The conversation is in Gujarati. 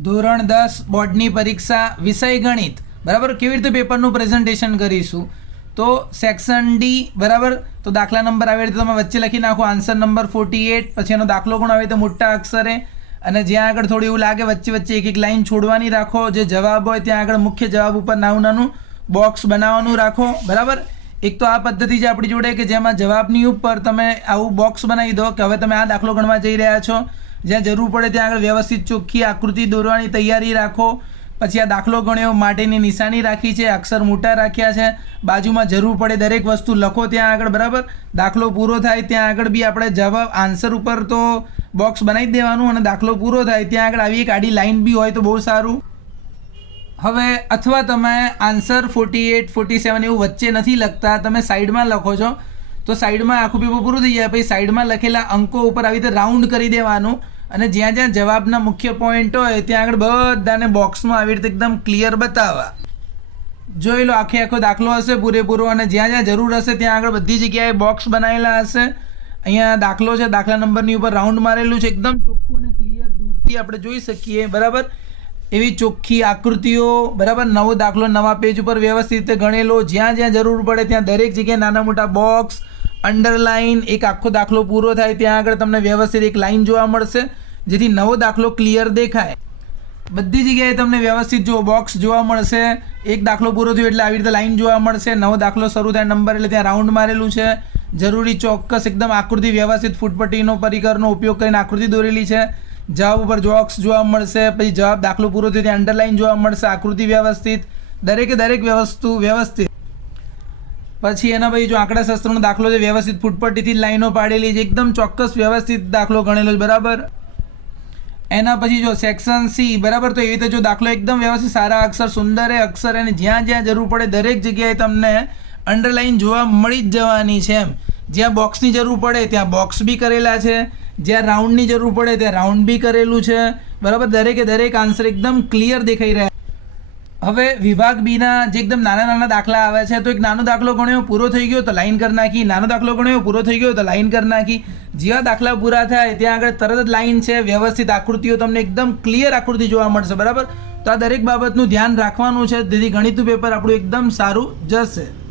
ધોરણ દસ બોર્ડની પરીક્ષા વિષય ગણિત. બરાબર? કેવી રીતે પેપરનું પ્રેઝન્ટેશન કરીશું? તો સેક્શન ડી બરાબર? તો દાખલા નંબર આવી રીતે તમે વચ્ચે લખી નાખો. આન્સર નંબર ફોર્ટી એટ પછી એનો દાખલો પણ આવે તો મોટા અક્ષરે. અને જ્યાં આગળ થોડું એવું લાગે, વચ્ચે વચ્ચે એક એક લાઈન છોડવાની રાખો. જે જવાબ હોય ત્યાં આગળ મુખ્ય જવાબ ઉપર નાનું નાનું બોક્સ બનાવવાનું રાખો. બરાબર? એક તો આ પદ્ધતિ છે આપણી જોડે કે જેમાં જવાબની ઉપર તમે આવું બોક્સ બનાવી દો કે હવે તમે આ દાખલો ગણવા જઈ રહ્યા છો. જ્યાં જરૂર પડે ત્યાં આગળ વ્યવસ્થિત ચોખ્ખી આકૃતિ દોરવાની તૈયારી રાખો. પછી આ દાખલો ગણ્યો, માટેની નિશાની રાખી છે, અક્ષર મોટા રાખ્યા છે. બાજુમાં જરૂર પડે દરેક વસ્તુ લખો ત્યાં આગળ, બરાબર? દાખલો પૂરો થાય ત્યાં આગળ બી આપણે જવાબ આન્સર ઉપર તો બોક્સ બનાવી દેવાનું અને દાખલો પૂરો થાય ત્યાં આગળ આવી એક આડી લાઇન બી હોય તો બહુ સારું. હવે અથવા તમે answer forty eight forty seven એવું વચ્ચે નથી લખતા, તમે સાઈડમાં લખો છો. તો સાઈડમાં આખું પેપર પૂરું થઈ જાય, પછી સાઈડમાં લખેલા અંકો ઉપર આવી રીતે રાઉન્ડ કરી દેવાનું. અને જ્યાં જ્યાં જવાબના મુખ્ય પોઈન્ટ હોય, ત્યાં આગળ બધાને બોક્સમાં આવી રીતે એકદમ ક્લિયર બતાવવા. જોઈ લો, આખે આખો દાખલો હશે પૂરેપૂરો અને જ્યાં જ્યાં જરૂર હશે ત્યાં આગળ બધી જગ્યાએ બોક્સ બનાવેલા હશે. અહીંયા દાખલો છે, દાખલા નંબરની ઉપર રાઉન્ડ મારેલું છે, એકદમ ચોખ્ખું અને ક્લિયર દૂરથી આપણે જોઈ શકીએ, બરાબર? એવી ચોખ્ખી આકૃતિઓ, બરાબર? નવો દાખલો નવા પેજ ઉપર વ્યવસ્થિત રીતે ગણેલો, જ્યાં જ્યાં જરૂર પડે ત્યાં દરેક જગ્યાએ નાના મોટા બોક્સ અંડરલાઇન એક આખો દાખલો પૂરો થાય, ત્યાં આગળ તમને વ્યવસ્થિત એક લાઇન જોવા મળશે, જેથી નવો દાખલો ક્લિયર દેખાય. બધી જગ્યાએ તમને વ્યવસ્થિત જો બોક્સ જોવા મળશે, એક દાખલો પૂરો થયો એટલે આવી રીતે લાઇન જોવા મળશે, નવો દાખલો શરૂ થાય નંબર એટલે ત્યાં રાઉન્ડ મારેલું છે. જરૂરી ચોક્કસ એકદમ આકૃતિ વ્યવસ્થિત ફૂટપટ્ટીનો પરિકરનો ઉપયોગ કરીને આકૃતિ દોરેલી છે. જવાબ ઉપર બોક્સ જોવા મળશે, પછી જવાબ દાખલો પૂરો થયો, ત્યાં અંડરલાઇન જોવા મળશે, આકૃતિ વ્યવસ્થિત. દરેકે દરેક વસ્તુ વ્યવસ્થિત. પછી એના પછી જો આંકડા શાસ્ત્રનો દાખલો છે, વ્યવસ્થિત ફૂટપટ્ટીથી લાઈનો પાડેલી છે, એકદમ ચોક્કસ વ્યવસ્થિત દાખલો ગણેલો છે, બરાબર? એના પછી જો સેક્શન સી બરાબર? તો એવી રીતે જો દાખલો એકદમ વ્યવસ્થિત, સારા અક્ષર, સુંદર અક્ષર અને જ્યાં જ્યાં જરૂર પડે દરેક જગ્યાએ તમને અંડરલાઈન જોવા મળી જ જવાની છે એમ. જ્યાં બોક્સની જરૂર પડે, ત્યાં બોક્સ બી કરેલા છે. જ્યાં રાઉન્ડની જરૂર પડે, ત્યાં રાઉન્ડ બી કરેલું છે. બરાબર? દરેકે દરેક આન્સર એકદમ ક્લિયર દેખાઈ રહ્યા હવે વિભાગ બીના જે એકદમ નાના નાના દાખલા આવે છે, તો એક નાનો દાખલો ગણ્યો, પૂરો થઈ ગયો, તો લાઈન કરી નાખી. નાનો દાખલો ગણ્યો, પૂરો થઈ ગયો, તો લાઈન કરી નાખી. જેવા દાખલા પૂરા થાય, ત્યાં આગળ તરત જ લાઈન છે, વ્યવસ્થિત આકૃતિઓ તમને એકદમ ક્લિયર આકૃતિ જોવા મળશે, બરાબર? તો આ દરેક બાબતનું ધ્યાન રાખવાનું છે, જેથી ગણિતનું પેપર આપણું એકદમ સારું જશે.